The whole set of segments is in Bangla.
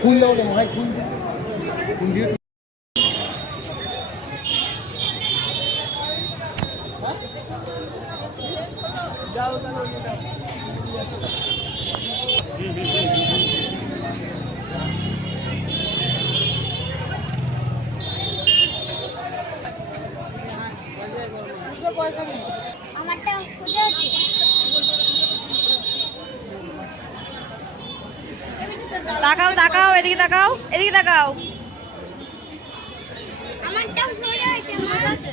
ফুল দাও না ভাই, ফুল ফুল দিয়েছো। যাও যাও আমারটা সোজা আছে। তাকাও তাকাও, এদিকে তাকাও, এদিকে তাকাও। আমারটা সোজা আছে।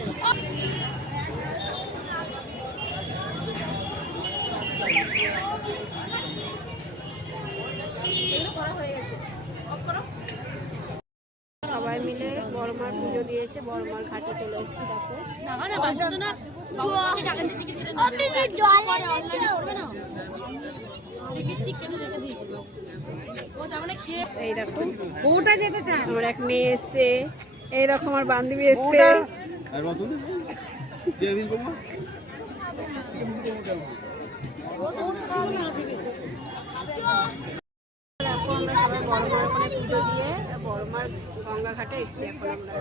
সবাই মিলে বড়মার পুজো দিয়ে এসে বড়মার ঘাটে চলে এসেছি। দেখো এই দেখো ওটা যেতে চায়। আমার এক মেয়ে এসছে, এই দেখো আমার বান্ধবী এসছে। দেখো আমরা সবাই বড়মার ওখানে পুজো দিয়ে বড়মার গঙ্গা ঘাটে এসছি এখন আমরা।